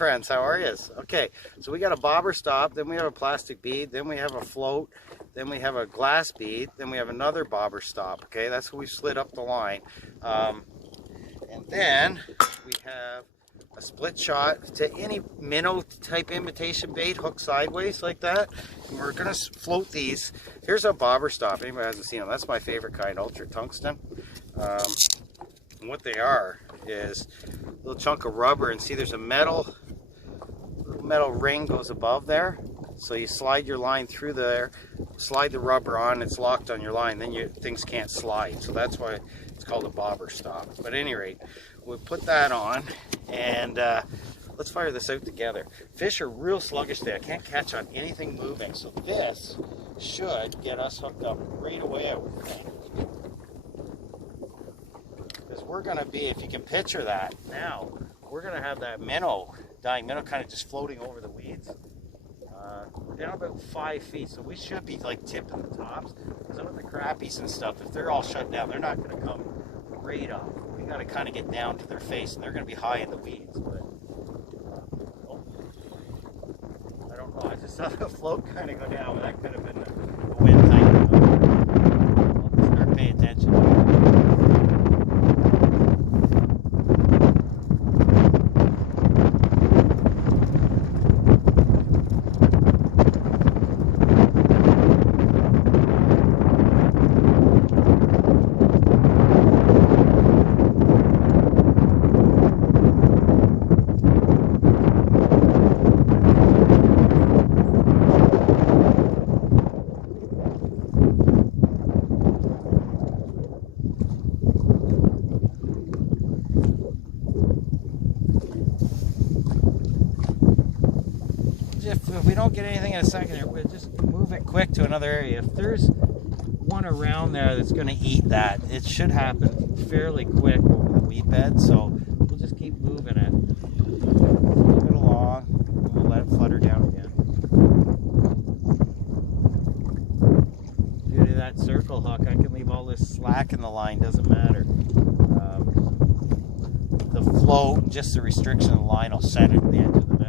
friends, how are you? Okay, so we got a bobber stop, then we have a plastic bead, then we have a float, then we have a glass bead, then we have another bobber stop. Okay, that's what we've slid up the line. And then we have a split shot to any minnow type imitation bait, hook sideways like that. And we're gonna float these. Here's a bobber stop. Anybody hasn't seen them? That's my favorite kind, ultra tungsten. And what they are is a little chunk of rubber, and see there's a little metal ring goes above there. So you slide your line through there, slide the rubber on, it's locked on your line, then things can't slide. So that's why it's called a bobber stop. But at any rate, we'll put that on, and let's fire this out together. Fish are real sluggish today. I can't catch on anything moving, so this should get us hooked up right away, I would think. Because we're going to be, if you can picture that now, we're going to have that minnow, dying minnow, kind of just floating over the weeds. We're down about 5 feet, so we should be like tipping the tops. Some of the crappies and stuff, if they're all shut down, they're not going to come right up. We got to kind of get down to their face, and they're going to be high in the weeds. But I don't know. I just saw the float kind of go down, but that could have been the wind tightening up. I'll just start paying attention. If we don't get anything in a second, we'll just move it quick to another area. If there's one around there that's going to eat that, it should happen fairly quick over the weed bed, so we'll just keep moving it. Move it along, and we'll let it flutter down again. Due to that circle hook, I can leave all this slack in the line, doesn't matter. The float, just the restriction of the line, will set it at the edge of the mouth.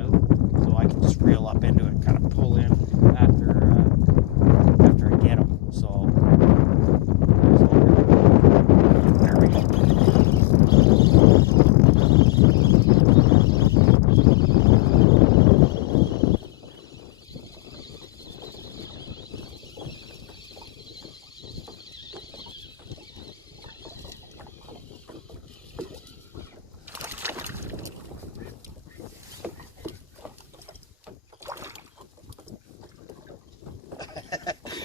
So I can just reel up into it and kind of pull in after I get them. So there we go.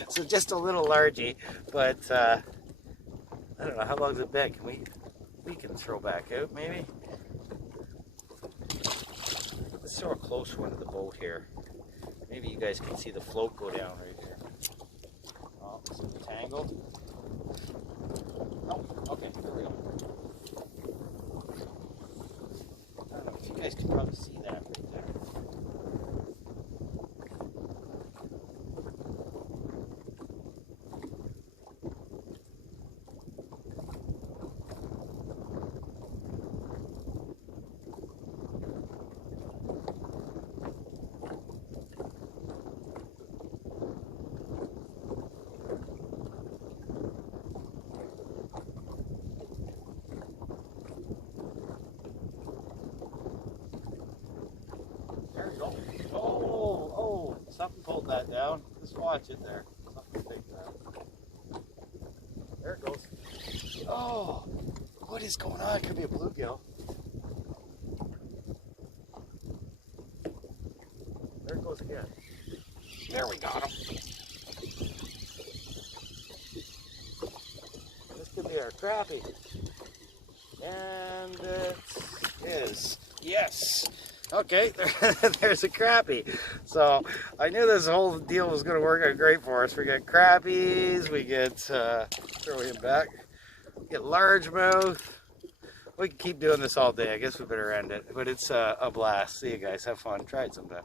So just a little largy, but I don't know, how long is it been? We can throw back out maybe? Let's throw a close one to the boat here. Maybe you guys can see the float go down right here. Oh, is it tangled? Oh, okay, there we go. I don't know if you guys can probably see that right there. Oh, something pulled that down. Just watch it there. Something big down. There it goes. Oh, what is going on? It could be a bluegill. There it goes again. There, we got him. This could be our crappie. And it is. Yes. Okay, there's a crappie. So I knew this whole deal was going to work out great for us. We get crappies, we get, throw him back, we get largemouth. We can keep doing this all day. I guess we better end it. But it's a blast. See you guys. Have fun. Try it sometime.